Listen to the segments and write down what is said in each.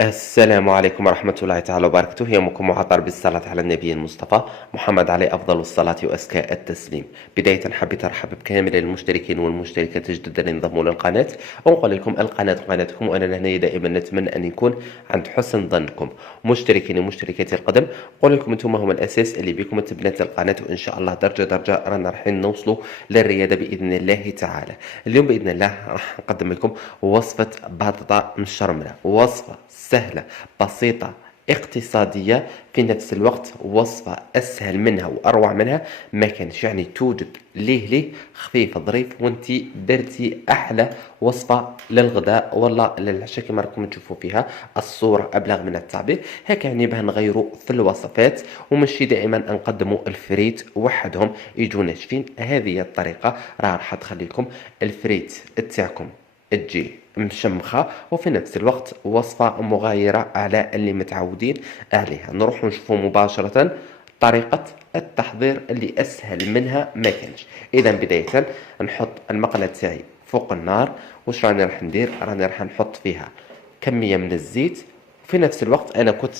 السلام عليكم ورحمة الله تعالى وبركاته. يومكم معطر بالصلاة على النبي المصطفى محمد عليه أفضل الصلاة وأزكى التسليم. بداية حبيت أرحب بكامل المشتركين والمشتركات الجدد اللي انضموا للقناة، ونقول لكم القناة قناتكم، وأنا هنا دائما نتمنى أن يكون عند حسن ظنكم. مشتركين ومشتركاتي القدم، نقول لكم أنتم هم الأساس اللي بكم تبنت القناة، وإن شاء الله درجة درجة رانا رايحين نوصلوا للريادة بإذن الله تعالى. اليوم بإذن الله راح نقدم لكم وصفة بطاطا مشرملة، وصفة سهلة بسيطة اقتصادية في نفس الوقت، وصفة أسهل منها وأروع منها ما كانش، يعني توجد ليه خفيف ظريف، وانتي درتي أحلى وصفة للغداء ولا للعشاء كما راكم تشوفوا فيها الصورة أبلغ من التعبير. هيك يعني باه نغيروا في الوصفات ومشي دائما نقدموا الفريت وحدهم يجوا ناشفين. هذه الطريقة راح تخليكم الفريت تاعكم تجي مشمخة، وفي نفس الوقت وصفة مغايرة على اللي متعودين عليها. نروح نشوفوا مباشرة طريقة التحضير اللي أسهل منها ما كانش. إذا بداية نحط المقلة تاعي فوق النار. واش راني راح ندير؟ راني راح نحط فيها كمية من الزيت، وفي نفس الوقت أنا كنت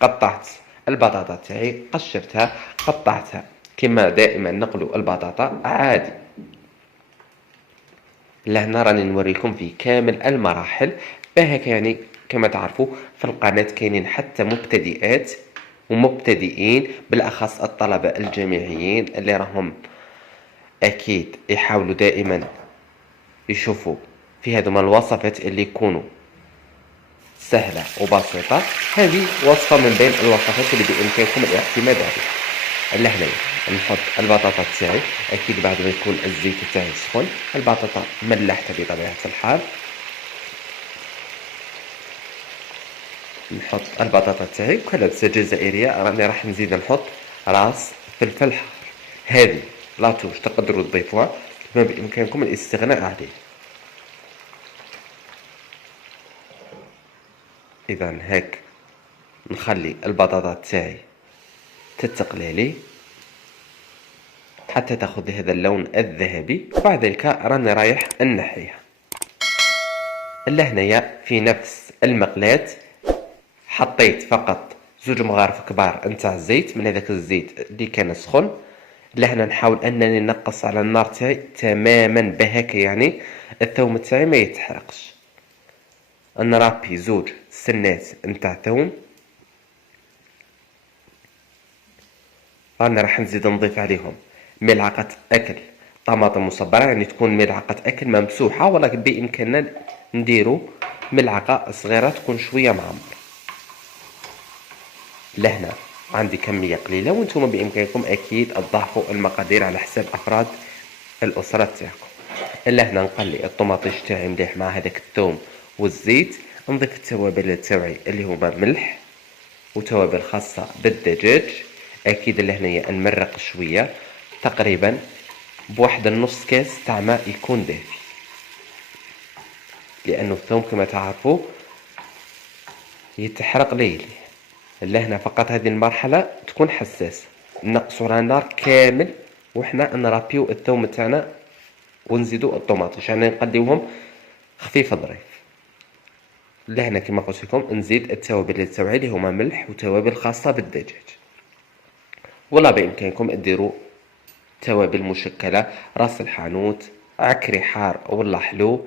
قطعت البطاطا تاعي، قشرتها قطعتها كما دائما نقلو البطاطا عادي. لهنا راني نوريكم في كامل المراحل. فهيك يعني كما تعرفوا في القناة كاينين حتى مبتدئات ومبتدئين، بالأخص الطلبة الجامعيين اللي راهم أكيد يحاولوا دائما يشوفوا في هذوما الوصفات اللي يكونوا سهلة وبسيطة. هذه وصفة من بين الوصفات اللي بإمكانكم الاعتماد عليها. لهنا نحط البطاطا تاعي، اكيد بعد ما يكون الزيت تاعي سخون. البطاطا ملحتها بطبيعة الحال. نحط البطاطا تاعي كلبسة جزائرية، راني راح نزيد نحط راس فلفل حار. هذه لاطوش تقدروا تضيفوها، ما بامكانكم الاستغناء عليه. اذا هيك نخلي البطاطا تاعي تتقلى لي حتى تاخذ هذا اللون الذهبي، وبعد ذلك راني رايح نحيها. لهنايا في نفس المقلاة حطيت فقط 2 مغارف كبار نتاع الزيت، من هذاك الزيت اللي كان سخن. لهنا نحاول انني نقص على النار تاعي تماما بهكا، يعني الثوم تاعي ما يتحرقش. نرابي 2 سنات نتاع ثوم. رانا راح نزيد نضيف عليهم ملعقة اكل طماطم مصبرة، يعني تكون ملعقة اكل ممسوحة، ولكن بامكاننا نديرو ملعقة صغيرة تكون شوية معمرة. لهنا عندي كمية قليلة، وانتم بإمكانكم أكيد تضاعفوا المقادير على حساب أفراد الأسرة تاعكم. لهنا نقلي الطماطيش تاعي مليح مع هذاك الثوم والزيت. نضيف التوابل تاعي اللي هما ملح وتوابل خاصة بالدجاج. أكيد لهنايا نمرق شوية، تقريبا بواحد النص كاس تاع ماء يكون دافي، لأنه الثوم كما تعرفوا يتحرق ليلي. لهنا فقط هذه المرحلة تكون حساسة، نقصوا على النار كامل وحنا نرابيو الثوم تاعنا ونزيدو الطماطيش، يعني نقليوهم خفيف ظريف. لهنا كما قلت لكم نزيد التوابل تاعي اللي هما ملح وتوابل خاصة بالدجاج، ولا بإمكانكم ديروا توابل مشكلة، راس الحانوت، عكري حار ولا حلو،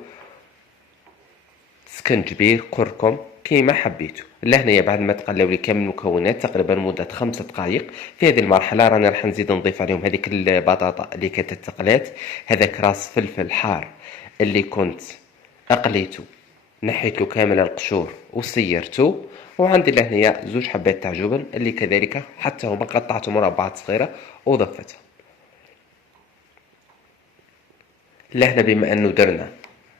سكنجبير، كركم، كيما حبيتو. لهنايا بعد ما تقلاو لي كامل المكونات تقريبا مدة 5 دقائق، في هذه المرحلة راني راح نزيد نضيف عليهم هذيك البطاطا اللي كانت تقلات، هذاك راس فلفل حار اللي كنت اقليتو، نحيتلو كامل القشور وسيرتو. وعندي لهنايا 2 حبات تاع جبن اللي كذلك حتى هما قطعتهم مربعات صغيرة وضفتهم. لهنا بما انه درنا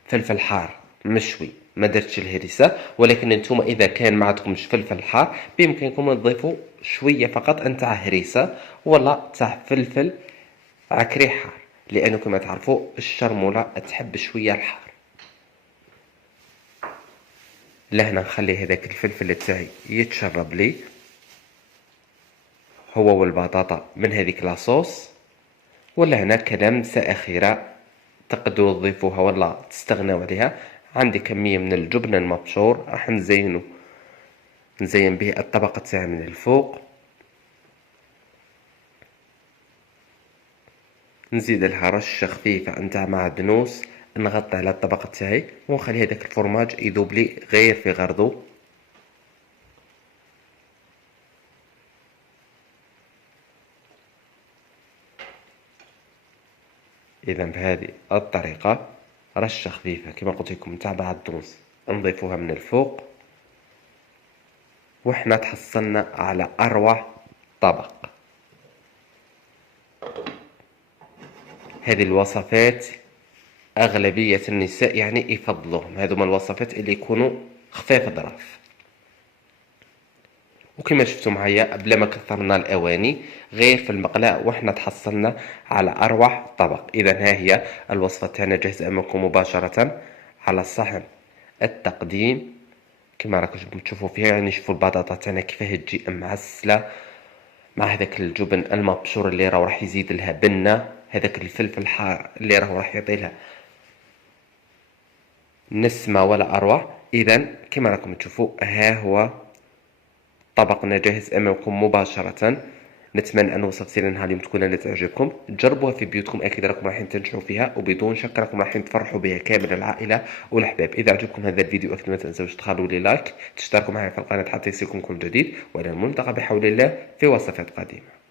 فلفل حار مشوي، ما درتش الهريسة، ولكن انتم اذا كان ما عندكمش فلفل حار بامكانكم تضيفوا شوية فقط نتاع هريسة ولا تاع فلفل عكري حار، لانه كما تعرفوا الشرمولة تحب شوية الحار. لهنا نخلي هذاك الفلفل تاعي يتشرب لي هو والبطاطا من هذيك لاصوص. ولا هنا كلمسة أخيرة تقدروا تضيفوها ولا تستغنوا عليها، عندي كمية من الجبن المبشور راح نزينه نزين به الطبقة تاعي من الفوق، نزيد لها رشة خفيفة نتاع معدنوس، نغطي على الطبقة تاعي ونخلي هذاك الفرماج يذوب لي غير في غرضو. اذا بهذه الطريقة رشة خفيفة كما قلت لكم نتاع معدنوس نضيفوها من الفوق، وحنا تحصلنا على اروع طبق. هذه الوصفات أغلبية النساء يعني يفضلوهم، هذوما الوصفات اللي يكونوا خفاف ظراف. وكما شفتوا معايا بلا ما كثرنا الأواني غير في المقلاة وحنا تحصلنا على أروع طبق. إذا ها هي الوصفة تاعنا جاهزة أمامكم مباشرة على صحن التقديم كما راكم تشوفوا فيها. يعني شوفوا البطاطا تاعنا كيفاه تجي معسلة مع هذاك الجبن المبشور اللي راح يزيد لها بنة، هذاك الفلفل الحار اللي راح يعطي لها نسمة ولا أروع. إذا كما راكم تشوفوا ها هو طبقنا جاهز أمامكم مباشرة. نتمنى أن وصفتي لنا اليوم تكون لا تعجبكم، جربوها في بيوتكم، أكيد راكم راح تنجحوا فيها وبدون شك راكم راح تفرحوا بها كامل العائلة والأحباب. إذا عجبكم هذا الفيديو أكيد ما تنسوش تخلوا لي لايك، تشتركوا معي في القناة حتى يصلكم كل جديد، وإلى الملتقى بحول الله في وصفات قادمة.